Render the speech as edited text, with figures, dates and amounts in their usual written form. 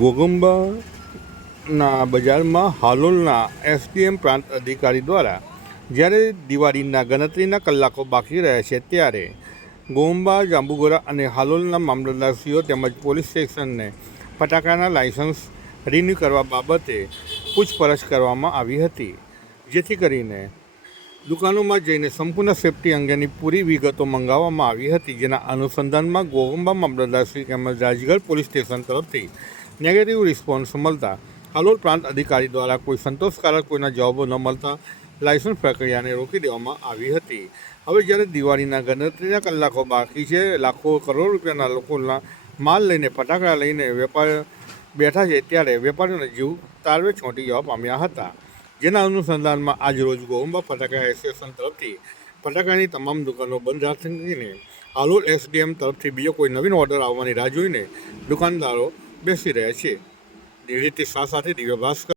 ઘોગંબાના બજારમાં હાલોલના એસડીએમ પ્રાંત અધિકારી દ્વારા જ્યારે દિવાળીના ગણતરીના કલાકો બાકી રહ્યા છે ત્યારે ઘોગંબા, જાંબુઘોડા અને હાલોલના મામલતદારશ્રીઓ તેમજ પોલીસ સ્ટેશનને ફટાકડાના લાયસન્સ રિન્યૂ કરવા બાબતે પૂછપરછ કરવામાં આવી હતી, જેથી કરીને દુકાનોમાં જઈને સંપૂર્ણ સેફટી અંગેની પૂરી વિગતો મંગાવવામાં આવી હતી. જેના અનુસંધાનમાં ઘોગંબા મામલતદારશ્રી તેમજ રાજગઢ પોલીસ સ્ટેશન તરફથી નેગેટિવ રિસ્પોન્સ મળતા હાલોલ પ્રાંત અધિકારી દ્વારા કોઈ સંતોષકારક કોઈના જવાબો ન મળતા લાયસન્સ પ્રક્રિયાને રોકી દેવામાં આવી હતી. હવે જ્યારે દિવાળીના ગણતરીના કલાકો બાકી છે, લાખો કરોડ રૂપિયાના લોકોના માલ લઈને, ફટાકડા લઈને વેપાર બેઠા છે, ત્યારે વેપારીઓને જીવ તાળવે ચોંટી જવા પામ્યા હતા. જેના અનુસંધાનમાં આજરોજ ઘોગંબા ફટાકડા એસોસિએશન તરફથી ફટાકડાની તમામ દુકાનો બંધ રાખીને હાલોલ એસડીએમ તરફથી બીજો કોઈ નવીન ઓર્ડર આવવાની રાહ જોઈને દુકાનદારો બેસી રહ્યા છે. દિવ્યથી સાથે દિવ્ય ભાસ્કર.